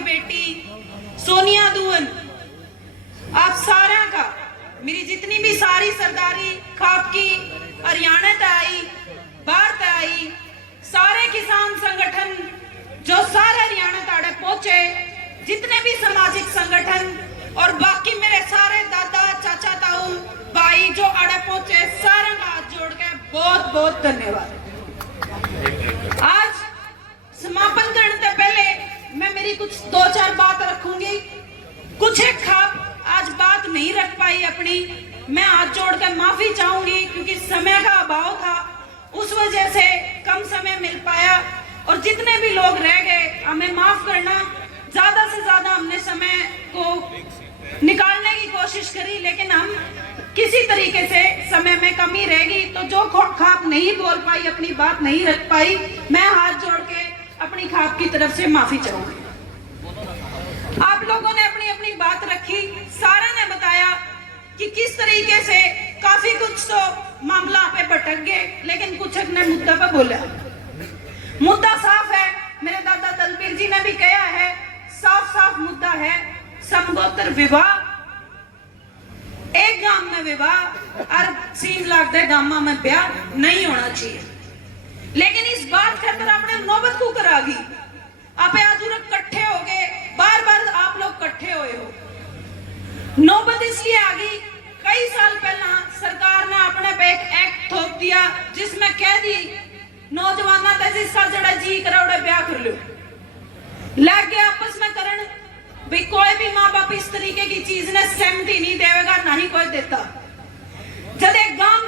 की बेटी सोनिया दुवन, आप सारा का मेरी जितनी भी सारी सरदारी खाप की हरियाणा तक आई, बाहर तक आई, सारे किसान संगठन जो सारे हरियाणा ताड़े पहुंचे, जितने भी सामाजिक संगठन और बाकी मेरे सारे दादा चाचा ताऊ भाई जो आड़े पहुंचे, सारे का हाथ जोड़ के बहुत बहुत धन्यवाद। आज समापन करने से पहले मैं मेरी कुछ 2-4 बात रखूंगी। कुछ एक खाप आज बात नहीं रख पाई अपनी, मैं हाथ जोड़कर माफी चाहूंगी क्योंकि समय का अभाव था, उस वजह से कम समय मिल पाया। और जितने भी लोग रह गए हमें माफ करना, ज्यादा से ज्यादा हमने समय को निकालने की कोशिश करी, लेकिन हम किसी तरीके से समय में कमी रहेगी, तो जो खाप नहीं बोल पाई, अपनी बात नहीं रख पाई, मैं हाथ जोड़ के अपनी खाप की तरफ से माफी चाहूंगी। आप लोगों ने अपनी अपनी बात रखी, सारा ने बताया कि किस तरीके से काफी कुछ तो मामला पे भटक गए, लेकिन कुछ ने मुद्दा पे बोला। मुद्दा साफ है, मेरे दादा दलबीर जी ने भी कहा है, साफ साफ मुद्दा है, समगोत्र विवाह, एक गांव में विवाह और 3 लाख दे गांव में ब्याह नहीं होना चाहिए। लेकिन इस बात खातर आपने नौबत को करा गी, आप आज इकट्ठे हो गए, बार बार आप लोग इकट्ठे हुए हो। नौबत इसलिए आ गई, कई साल पहला सरकार ने अपने पे एक एक्ट थोप दिया जिसमें कह दी नौजवाना का जिसका जड़ा जी करा उड़े ब्याह कर लो, लग गया आपस में करण भी। कोई भी माँ बाप इस तरीके की चीज ने सहमति नहीं देगा, ना ही कोई देता। जब एक गांव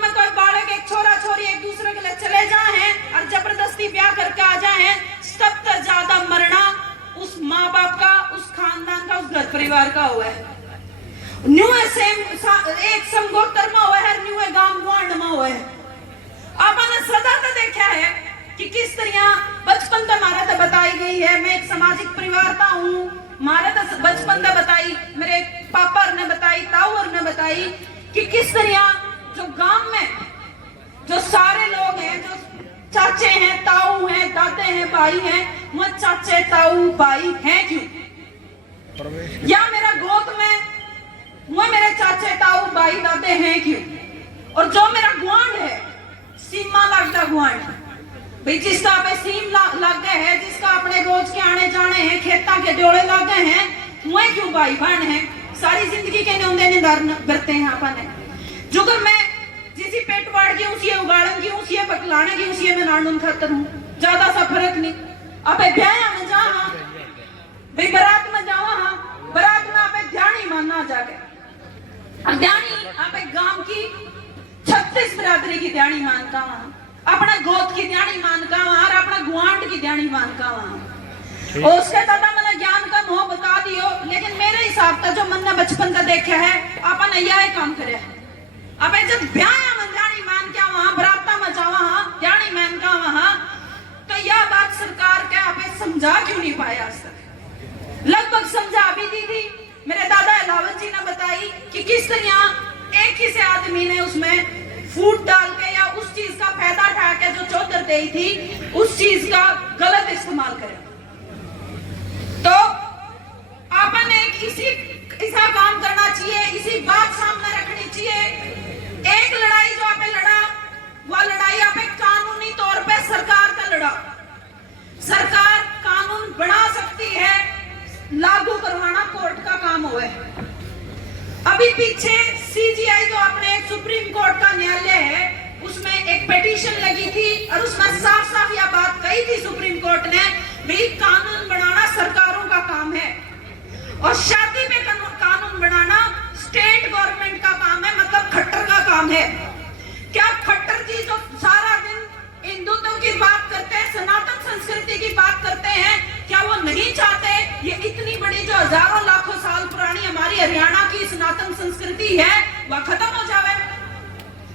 में कोई बालक, एक छोरा छोरी एक दूसरे के लिए चले जाए हैं और जबरदस्ती ब्याह करके आ जाए हैं, सबसे ज्यादा मरना उस माँ बाप का, उस खानदान का, उस घर परिवार का हुआ है। न्यू एक समगोत्र में हुआ है, न्यू गांव गुआंड में हुआ है। आपने सदा तो देखा है कि किस तरह बचपन से हमारा तो बताई गई है। मैं एक सामाजिक परिवार का हूँ, हमारा तो बचपन से बताई, मेरे पापा ने बताई, ताऊ ने बताई कि किस तरह जो गांव में जो सारे लोग हैं, जो चाचे हैं, ताऊ हैं, दादे हैं, भाई हैं, वो चाचे ताऊ भाई हैं क्यों? या मेरा गोद में वो मेरे चाचे ताऊ भाई दादे हैं क्यों? और जो मेरा गुआंढ है, सीमा लगता गुआंढ भाई, जिसका पे सीम लग गए है, जिसका अपने रोज के आने जाने हैं, खेता के जोड़े लग गए हैं, वो क्यों भाई बहन है? सारी जिंदगी के न्योंदे ने बरते हैं अपन। जो कर मैं जिसी पेट वाड़ की उसी उगाड़न की, उसी पकलाने की, उसी में नांडून खातर हूँ, ज्यादा सा फर्क नहीं। अब ब्याह में जा भाई, बारात में जावा, हाँ बारात में आप ध्यानी मानना जाके, ध्यानी आप गांव की 36 बिरादरी की ध्यानी मानता वहां, अपना गोद की ध्यानी मानका वहां, और अपना गुआंढ की ध्यानी मानका वहां। और उसके दादा मैंने ज्ञान का मोह बता दियो, लेकिन मेरे हिसाब से जो मन ने बचपन का देखा है, अपन यह काम करे। अब जब ब्याह में ध्यानी मान क्या वहां, बराता में जावा हाँ ध्यानी मान का वहां, तो यह बात सरकार के आप समझा क्यों नहीं पाया आज तक? लगभग समझा भी दी थी। मेरे दादा अलावत जी ने बताई कि किस तरह एक ही से आदमी ने उसमें फूट डाल के या उस चीज का फायदा उठा के जो चौधर दी थी, उस चीज का गलत इस्तेमाल करे। तो आपन एक ऐसा काम करना चाहिए, इसी बात सामने रखनी चाहिए। एक लड़ाई जो आपने लड़ा, वह लड़ाई आपने कानूनी तौर पे सरकार का लड़ा। सरकार कानून बना सकती है, लागू करवाना कोर्ट का काम हुआ है। अभी पीछे सीजीआई जो अपने सुप्रीम कोर्ट का न्यायालय है, उसमें एक पिटीशन लगी थी और उसमें साफ साफ यह बात कही थी सुप्रीम कोर्ट ने, भाई कानून बनाना सरकारों का काम है और शादी में कानून बनाना स्टेट गवर्नमेंट का काम है, मतलब खट्टर का काम है। क्या खट्टर जी जो सारा दिन हिंदुत्व की बात करते हैं, सनातन संस्कृति की बात करते हैं, क्या वो नहीं चाहते ये इतनी बड़ी जो हजारों लाखों साल पुरानी हमारी हरियाणा की सनातन संस्कृति है वह खत्म हो जाए?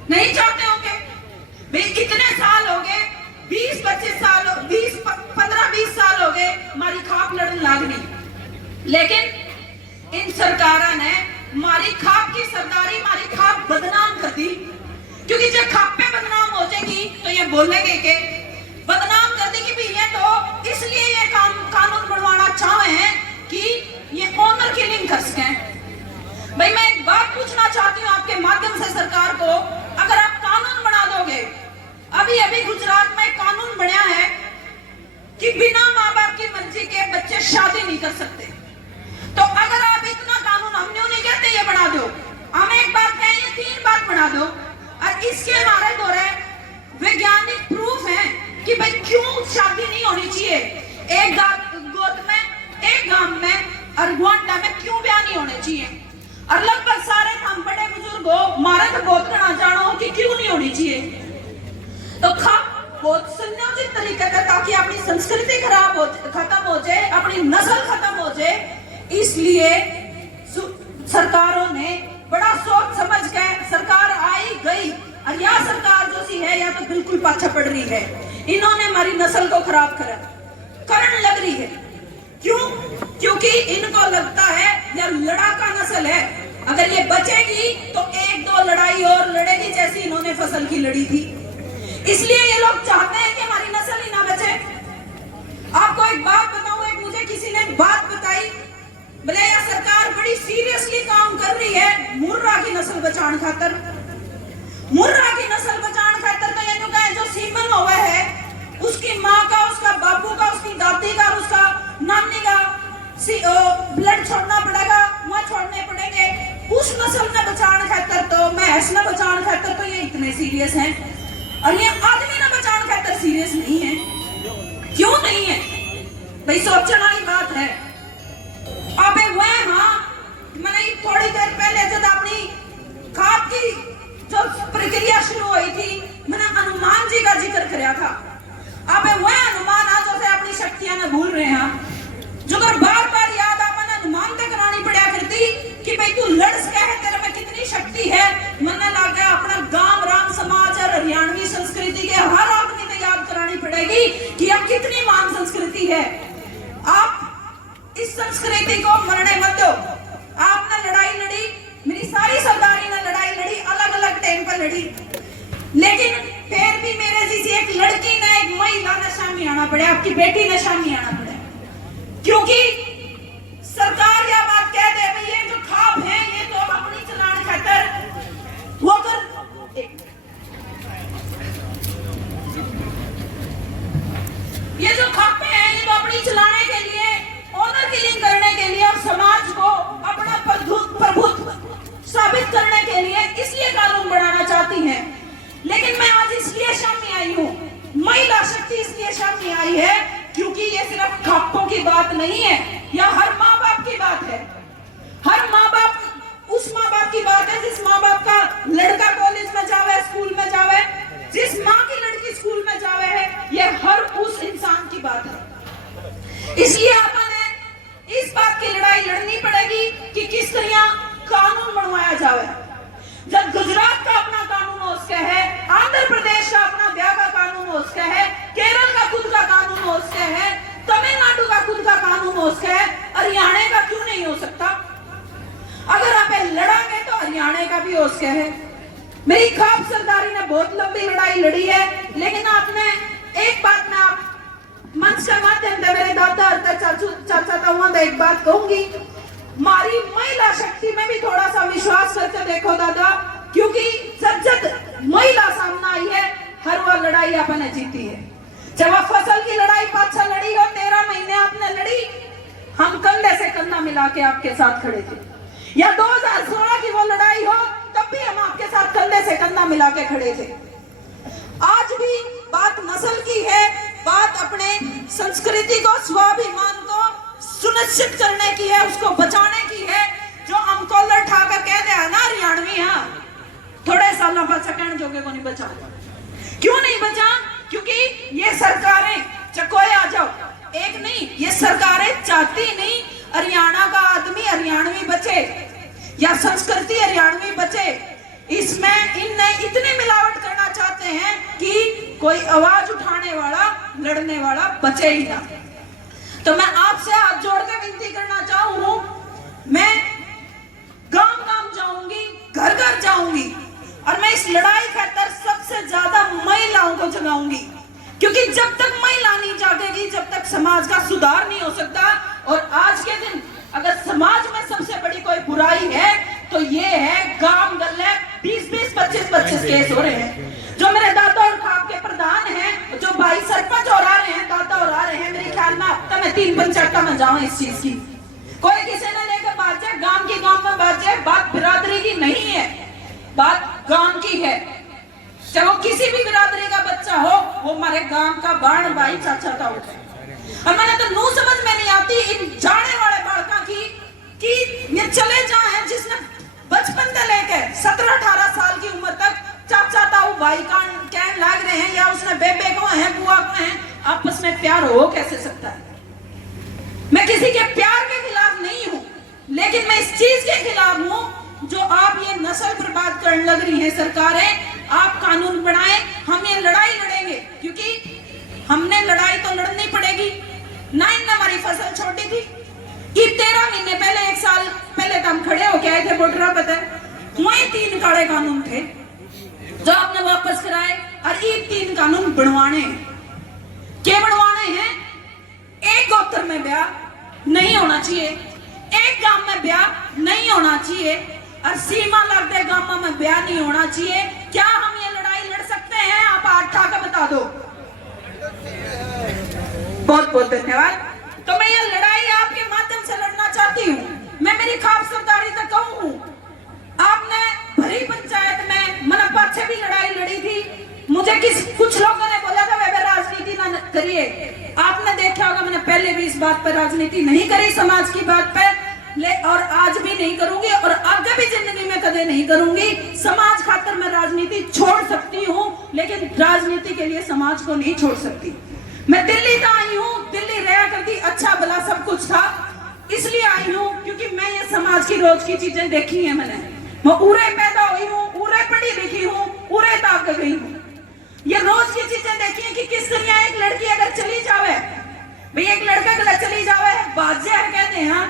नहीं चाहते होंगे भाई। कितने साल हो गए, 20-25 साल, 15-20 साल हो गए हमारी खाप लड़न लागनी, लेकिन इन सरकारों ने हमारी खाप की सरदारी, हमारी खाप बदनाम कर दी। क्योंकि जब खाप पे बदनाम हो जाएगी तो ये बोलेंगे कि बदनाम कर देगी भी, ये तो इसलिए ये कानून बनवाना चाहे हैं और गुआंढा में क्यों ब्याह नहीं होने चाहिए, और लगभग सारे हम बड़े बुजुर्ग हो मारे तो बहुत गणा जानो कि क्यों नहीं होनी चाहिए। तो बहुत संयोजित तरीके का, ताकि अपनी संस्कृति खत्म हो जाए, अपनी नस्ल खत्म हो जाए, इसलिए सरकारों ने बड़ा सोच समझ के सरकार आई गई, और यह सरकार जो सी है या तो बिल्कुल पाछा पड़ रही है, इन्होंने हमारी नस्ल को खराब करने लग रही है। क्यों? क्योंकि इनको लगता है यह लड़ाका नस्ल है, अगर ये बचेगी तो एक दो लड़ाई और लड़ेगी, जैसी इन्होंने फसल की लड़ी थी। इसलिए ये लोग चाहते हैं कि हमारी नस्ल ही ना बचे। आपको एक बात बताऊं, एक मुझे किसी ने बात बताई, बोले यह सरकार बड़ी सीरियसली काम कर रही है मुर्रा की नस्ल बचाने खातर। मुर्रा की नस्ल बचाने खातर तो ये कहे जो सीमन हुआ है, उसकी माँ का, उसका बापू का, उसकी दादी का, उसका नानी का ब्लड छोड़ना पड़ेगा, वहाँ छोड़ने पड़ेंगे, उस नस्ल ने बचाने खातर तो, भैंस ने बचाने खातर तो ये इतने सीरियस हैं, और ये आदमी ने बचाने खातर सीरियस नहीं है। क्यों नहीं है भाई? सोचने वाली बात है। अब वह मैंने थोड़ी देर पहले जब अपनी खाद की जो प्रक्रिया शुरू हुई थी, मैंने हनुमान जी का जिक्र किया था। अब वह हनुमान आज से अपनी शक्तियां न भूल रहे हैं, जो अगर बार बार याद अपन हनुमान तक करानी पड़ा करती कि भाई तू लड़ सके है, तेरे में कितनी शक्ति है। मन लग गया अपना गांव राम समाज और हरियाणवी संस्कृति के हर आदमी ने याद करानी पड़ेगी कि अब कितनी महान संस्कृति है। आप इस संस्कृति को मरने मत दो। आपने लड़ाई लड़ी, मेरी सारी सरदारी ने लड़ाई लड़ी, अलग अलग टाइम पर लड़ी, लेकिन फिर भी मेरे जैसी एक लड़की ने, एक महिला ने सामने आना पड़े, आपकी बेटी ने सामने आना पड़े, क्योंकि सरकार यह बात कह दे भाई ये जो खाप है ये तो अपनी चलाने खातर वो कर, ये जो खापे हैं ये तो अपनी चलाने के लिए, ऑनर किलिंग करने के लिए, और समाज को अपना प्रभुत्व साबित करने के लिए इसलिए कानून बनाना चाहती हैं। लेकिन मैं आज इसलिए सामने आई हूँ, महिला शक्ति इसलिए सामने आई है क्योंकि ये सिर्फ खापों की बात नहीं है, यह हर माँ बाप की बात है। हर माँ बाप उस माँ बाप की बात है जिस माँ बाप का लड़का कॉलेज में जावे, स्कूल में जावे, जिस माँ की लड़की स्कूल में जावे है, यह हर उस इंसान की बात है। इसलिए आपने इस बात की लड़ाई लड़नी पड़ेगी कि किस तरह कानून बनवाया जावे। जब गुजरात का अपना कानून हो उसका है, आंध्र प्रदेश का अपना ब्याह का कानून हो उसका है, केरल का खुद का कानून हो उसका है, तमिलनाडु का खुद का कानून हो उसका है, हरियाणा का क्यों नहीं हो सकता? अगर आप लड़ांगे तो हरियाणा का भी हो उसका है। मेरी खाप सरदारी ने बहुत लंबी लड़ाई लड़ी है, लेकिन आपने एक बात में आप मंच के माध्यम से मेरे दादा चाचा तो एक बात कहूंगी, हमारी महिला शक्ति में भी थोड़ा सा विश्वास करके देखो दादा, क्योंकि जब महिला सामने आई है हर वो लड़ाई आपने जीती है। जब आप फसल की लड़ाई पाछा लड़ी हो, 13 महीने आपने लड़ी, हम कंधे से कंधा मिला के आपके साथ खड़े थे, या 2016 की वो लड़ाई हो तब भी हम आपके साथ कंधे से कंधा मिला के खड़े थे। आज भी बात नस्ल की है, बात अपने संस्कृति को, स्वाभिमान को सुनिश्चित करने की है, उसको बचाने की है। जो हम कॉलर ठाकर कह दे ना हरियाणवी, हाँ थोड़े सालों बाद सेकंड जोगे को नहीं बचा। क्यों नहीं बचा? क्योंकि ये सरकारें चकोए आ जाओ, एक नहीं, ये सरकारें चाहती नहीं हरियाणा का आदमी हरियाणवी बचे या संस्कृति हरियाणवी बचे। इसमें इनने इतनी मिलावट करना चाहते हैं कि कोई आवाज उठाने वाला, लड़ने वाला बचे ही ना। तो मैं आपसे हाथ जोड़ के विनती करना चाहूँ, मैं गांव गांव जाऊंगी, घर घर जाऊंगी, और मैं इस लड़ाई खातर सबसे ज्यादा महिलाओं को जगाऊंगी, क्योंकि जब तक महिला नहीं जागेगी जब तक समाज का सुधार नहीं हो सकता। और आज के दिन अगर समाज में सबसे बड़ी कोई बुराई है तो ये है गांव गल्ले 20-20, 25-25 केस हो रहे हैं। जो मेरे दादा और खाप के प्रधान हैं, जो भाई सरपंच और आ रहे हैं, दादा और आ रहे हैं, मेरे ख्याल में अब तक मैं 3 पंचायत में जाऊं इस चीज की, कोई किसी ने लेकर बात जाए गांव की, गांव में बात जाए, बात बिरादरी की नहीं है, बात गांव की है। चाहे वो किसी भी बिरादरी का बच्चा हो, वो हमारे गांव का बाण भाई चाचा था। और मैंने तो नू समझ में नहीं आती इन जाने वाले बालका की प्यार हो कैसे सकता है? मैं किसी के प्यार के खिलाफ नहीं हूं, लेकिन मैं इस चीज के खिलाफ हूं जो आप ये नस्ल बर्बाद करने लग रही है सरकारें। आप कानून बनाएं, हम ये लड़ाई लड़ेंगे, क्योंकि हमने लड़ाई तो लड़नी पड़ेगी ना। इनने हमारी फसल छोड़ी थी कि 13 महीने पहले, 1 साल पहले तो हम खड़े होके आए थे बॉर्डर पर, वही 3 काले कानून थे जो आपने वापस कराए, और ये 3 कानून बनवाने क्या बनवाने हैं? एक गोत्र में ब्याह नहीं होना चाहिए, एक गांव में ब्याह नहीं होना चाहिए, और सीमा लगते गांव में ब्याह नहीं होना चाहिए। क्या हम ये लड़ाई लड़ सकते हैं? आप हाथ उठा के बता दो। बहुत बहुत धन्यवाद। तो मैं ये लड़ाई आपके माध्यम से लड़ना चाहती हूँ। मैं मेरी खास सरदारी तक कहूँ, आपने भरी पंचायत में मनपा से भी लड़ाई लड़ी थी। मुझे कुछ लोगों ने बोला था वे राजनीति ना करिए। आपने देखा होगा मैंने पहले भी इस बात पर राजनीति नहीं करी, समाज की बात पर, और आज भी नहीं करूंगी और आगे भी जिंदगी में कदे नहीं करूंगी। समाज खातिर मैं राजनीति छोड़ सकती हूँ, लेकिन राजनीति के लिए समाज को नहीं छोड़ सकती। मैं दिल्ली तो आई हूँ, दिल्ली रहा करती, अच्छा भला सब कुछ था, इसलिए आई हूँ क्योंकि मैं ये समाज की रोज की चीजें देखी है। मैं उरे पैदा हुई हूँ, उरे पढ़ी लिखी हूँ, उरे ताक गई हूँ। ये रोज की चीजें देखी है कि किस तरह एक लड़की अगर चली जावे, भाई एक लड़का अगर चली जावे बाजे कहते हैं,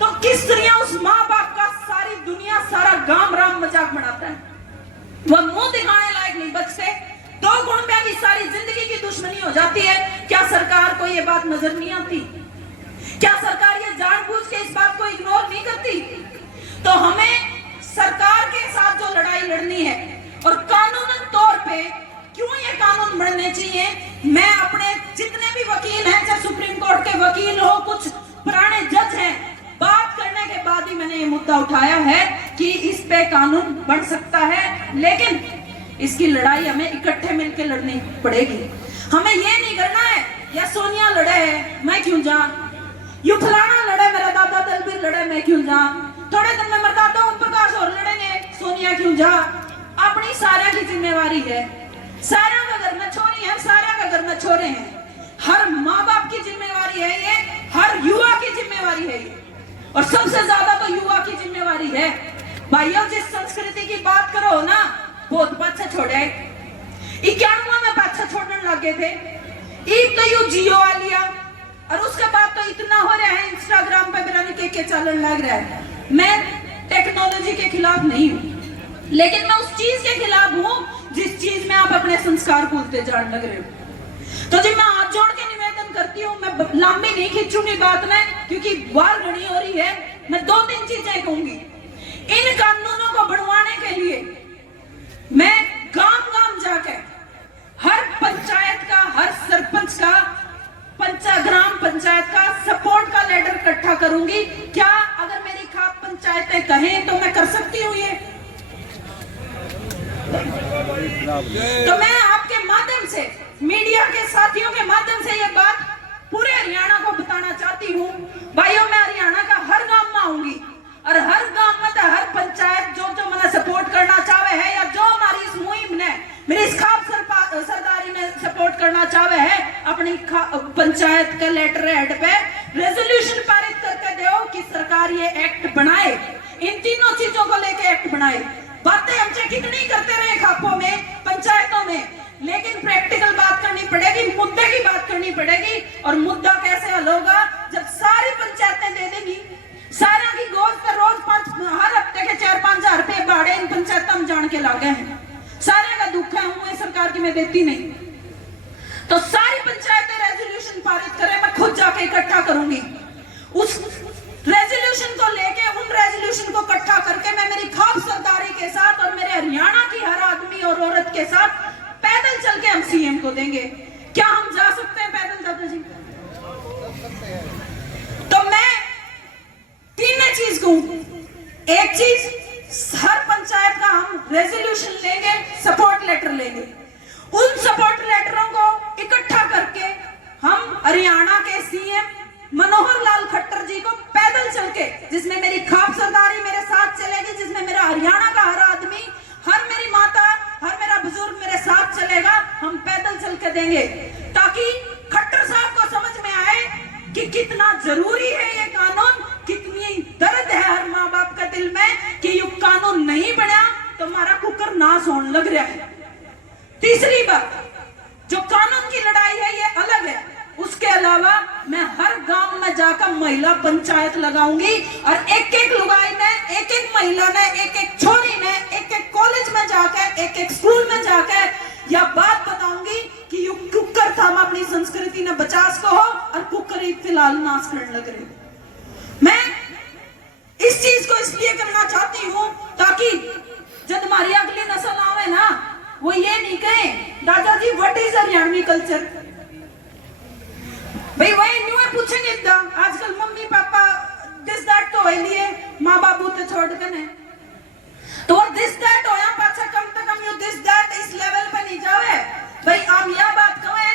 तो किस तरह उस माँ बाप का सारी दुनिया सारा गांव राम मजाक बनाता है। वह मुंह दिखाने लायक नहीं बचते, 2 गुण में की सारी जिंदगी की दुश्मनी हो जाती है। क्या सरकार को ये बात नजर नहीं आती? क्या सरकार ये जानबूझ के इस बात को इग्नोर नहीं करती? तो हमें सरकार के साथ जो लड़ाई लड़नी है, और कानूनन तौर पे क्यों ये कानून बनने चाहिए, मैं अपने जितने भी वकील हैं, चाहे सुप्रीम कोर्ट के वकील हो, कुछ पुराने जज हैं, बात करने के बाद ही मैंने ये मुद्दा उठाया है कि इस पे कानून बन सकता है, लेकिन इसकी लड़ाई हमें इकट्ठे मिलकर लड़नी पड़ेगी। हमें ये नहीं करना है या सोनिया लड़े है मैं क्यों जाऊं, यू फलाना लड़े, मेरा दादा दलबीर लड़े मैं क्यों जाऊं, थोड़े दिन में मेरा दादा ओम प्रकाश और लड़ेंगे, सोनिया क्यों जा। अपनी सारा की जिम्मेवारी है, सारा का घर में छोरी है, सारा का घर में छोरे हैं, हर माँ बाप की जिम्मेवारी है ये, हर युवा की जिम्मेवारी है ये, और सबसे ज्यादा तो युवा की जिम्मेवारी है। भाइयों, जिस संस्कृति की बात करो ना, बहुत पाछा छोड़े, 91 में पाछा छोड़ने लगे थे, एक तो यू जियो आ लिया, और उसके बाद तो इतना हो रहा है इंस्टाग्राम पे मेरा के चलन लग रहा है। मैं टेक्नोलॉजी के खिलाफ नहीं हूँ, लेकिन मैं उस चीज के खिलाफ हूँ जिस चीज में आप अपने संस्कार भूलते जाने लग रहे हो। तो जी मैं हाथ जोड़ के निवेदन करती हूँ, मैं लंबी नहीं खींचूंगी बात में, क्योंकि बार घड़ी हो रही है। मैं 2-3 चीजें कहूंगी। इन कानूनों को बढ़वाने के लिए मैं गांव-गांव जाके हर पंचायत का, हर सरपंच का, ग्राम पंचायत का सपोर्ट का लेटर इकट्ठा करूंगी। क्या अगर मेरी खाप पंचायतें कहें तो मैं कर सकती हूँ ये? तो मैं आपके माध्यम से, मीडिया के साथियों के माध्यम से ये बात पूरे हरियाणा को बताना चाहती हूँ। भाइयों, मैं हरियाणा का हर गांव में आऊंगी, और हर गांव में तो हर पंचायत जो मैंने सपोर्ट करना चाहे है, या जो हमारी इस मुहिम ने, मेरी इस खाप सरदारी में सपोर्ट करना चाहे है, अपनी पंचायत का लेटर हेड पे रेजोल्यूशन पारित करके दो कि सरकार ये एक्ट बनाए, इन तीनों चीजों को लेके एक्ट बनाए। बातें हमसे कितनी करते रहे खापों में, पंचायतों में, लेकिन प्रैक्टिकल बात करनी पड़ेगी, मुद्दे की बात करनी पड़ेगी। और मुद्दा कैसे हल होगा? जब सारी पंचायतें दे देंगी, सारा की गोद पर रोज हर हफ्ते के 4-5 हजार रुपए भाड़े इन पंचायतों में जान के लागे हैं, सारे का दुख है, हूँ सरकार की मैं देती नहीं। तो सारी पंचायतें रेजोल्यूशन पारित करें, मैं खुद जाके इकट्ठा करूंगी। उस रेजोल्यूशन को लेके, उन रेजोल्यूशन को इकट्ठा करके मैं मेरी खाप सरदारी के साथ और मेरे हरियाणा की हर आदमी और औरत के साथ पैदल चल के हम सीएम को देंगे। क्या हम जा सकते हैं पैदल दादा जी? तो मैं 3 चीज कहूं। एक चीज, हर पंचायत का हम रेजोल्यूशन लेंगे, सपोर्ट लेटर लेंगे, उन सपोर्ट लेटरों को इकट्ठा करके हम हरियाणा के सीएम मनोहर लाल खट्टर जी को पैदल चल के, जिसमें मेरी खाप सरदारी मेरे साथ चलेगी, जिसमें मेरा हरियाणा का हर आदमी, हर मेरी माता, हर मेरा बुजुर्ग मेरे साथ चलेगा, हम पैदल चल के देंगे, ताकि खट्टर जरूरी है ये कानून, कितनी दर्द है हर माँ बाप का दिल में कि ये कानून नहीं बना तो हमारा कुकर नाश होने लग रहा है। तीसरी बात, जो कानून की लड़ाई है ये अलग है, उसके अलावा मैं हर गांव में जाकर महिला पंचायत लगाऊंगी और एक एक लुगाई ने, एक एक महिला ने, एक एक छोरी ने, एक एक कॉलेज में जाकर, एक एक स्कूल में जाकर यह बात बताऊंगी कि ये कुकर था, हम अपनी संस्कृति ने बचास को हो और कुकर ही फिलहाल नाश करने लग रहे। मैं इस चीज को इसलिए करना चाहती हूँ ताकि जब हमारी अगली नस्ल आवे ना, वो ये नहीं कहे दादाजी व्हाट इज हरियाणवी कल्चर। भाई वही न्यू है पूछेंगे एकदम, आजकल मम्मी पापा दिस दैट तो वही लिए माँ बाबू तो छोड़ के ने, तो दिस दैट होया पाछा कम से कम यू दिस दैट इस लेवल पे नहीं जावे। भाई हम यह बात कहे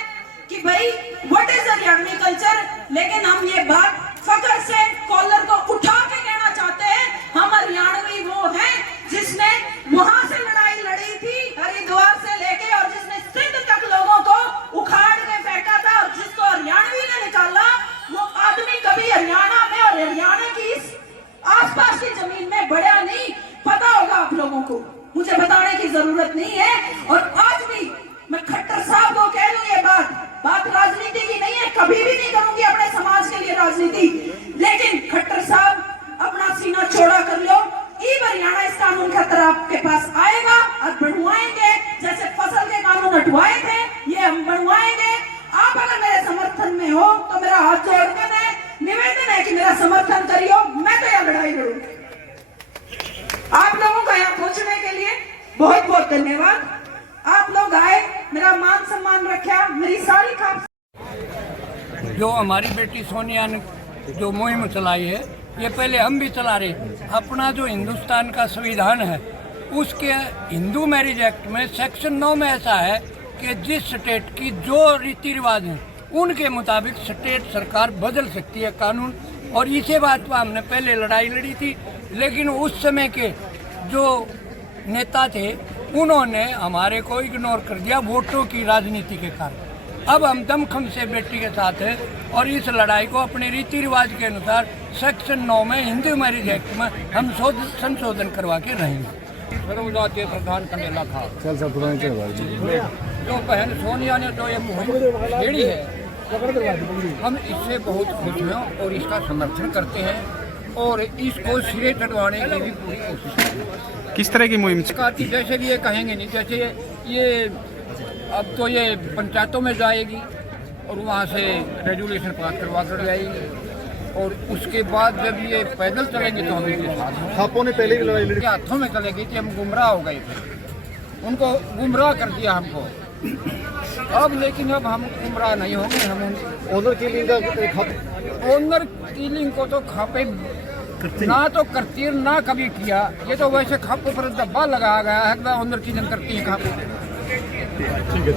कि भाई व्हाट इज हरियाणवी कल्चर, लेकिन हम ये बात फकर से कॉलर को उठा के कहना चाहते हैं, हम हरियाणवी वो हैं जिसने वहां से लड़ाई लड़ी थी हरिद्वार से लेके, और जिसने सिंध तक लोगों को उखाड़ के फेंका था, और जिसको हरियाणवी ने निकाला वो आदमी कभी हरियाणा में और हरियाणा की इस आसपास की जमीन में बढ़ा नहीं। पता होगा आप लोगों को, मुझे बताने की जरूरत नहीं है। और आज भी मैं खट्टर साहब को कह लूं ये बात राजनीति की नहीं है, कभी भी नहीं करूंगी अपने समाज के लिए राजनीति, लेकिन खट्टर साहब अपना सीना चौड़ा कर लो। हरियाणा इस कानून का तरह आपके पास आएगा और बढ़वाएंगे, जैसे फसल के कानून हटवाए थे ये हम बढ़वाएंगे। आप अगर मेरे समर्थन में हो तो मेरा हाथ जोड़कर निवेदन है कि मेरा समर्थन करियो, मैं तो यह लड़ाई लड़ूंगी। आप लोगों का यहाँ पहुंचने के लिए बहुत बहुत धन्यवाद। आप लोग आए, मेरा मान सम्मान रखा, मेरी सारी खास। जो हमारी बेटी सोनिया ने जो मुहिम चलाई है, ये पहले हम भी चला रहे। अपना जो हिंदुस्तान का संविधान है उसके हिंदू मैरिज एक्ट में सेक्शन 9 में ऐसा है कि जिस स्टेट की जो रीति रिवाज हैं उनके मुताबिक स्टेट सरकार बदल सकती है कानून। और इसी बात पर हमने पहले लड़ाई लड़ी थी, लेकिन उस समय के जो नेता थे उन्होंने हमारे को इग्नोर कर दिया वोटों की राजनीति के कारण। अब हम दमखम से बेटी के साथ हैं और इस लड़ाई को अपने रीति रिवाज के अनुसार सेक्शन 9 में हिंदू मैरिज एक्ट में हम संशोधन करवा के रहेंगे। सर्वजातीय प्रधान कनेला था जो बहन सोनिया ने जो ये मुहिम छेड़ी है, हम इससे बहुत खुश हैं और इसका समर्थन करते हैं और इसको सिरे चढ़वाने की भी पूरी कोशिश करेंगे। किस तरह की मुहिम? जैसे कि ये कहेंगे नहीं, जैसे ये अब तो ये पंचायतों में जाएगी और वहाँ से रेजुलेशन पास करवा कर जाएगी, और उसके बाद जब ये पैदल चलेंगे तो हम इनके साथ। आपने ने पहले भी लड़ाई लड़ी, हाथों में चलेगी थी, हम गुमराह हो गए थे, उनको गुमराह कर दिया हमको। अब लेकिन अब हम गुमराह नहीं होंगे। हम ऑनर किलिंग का ऑनर किलिंग को तो खापे ना तो करती है ना कभी किया, ये तो वैसे खापों पर दब्बा लगाया गया है। ऑनर किलिंग करती है खापे। ठीक है।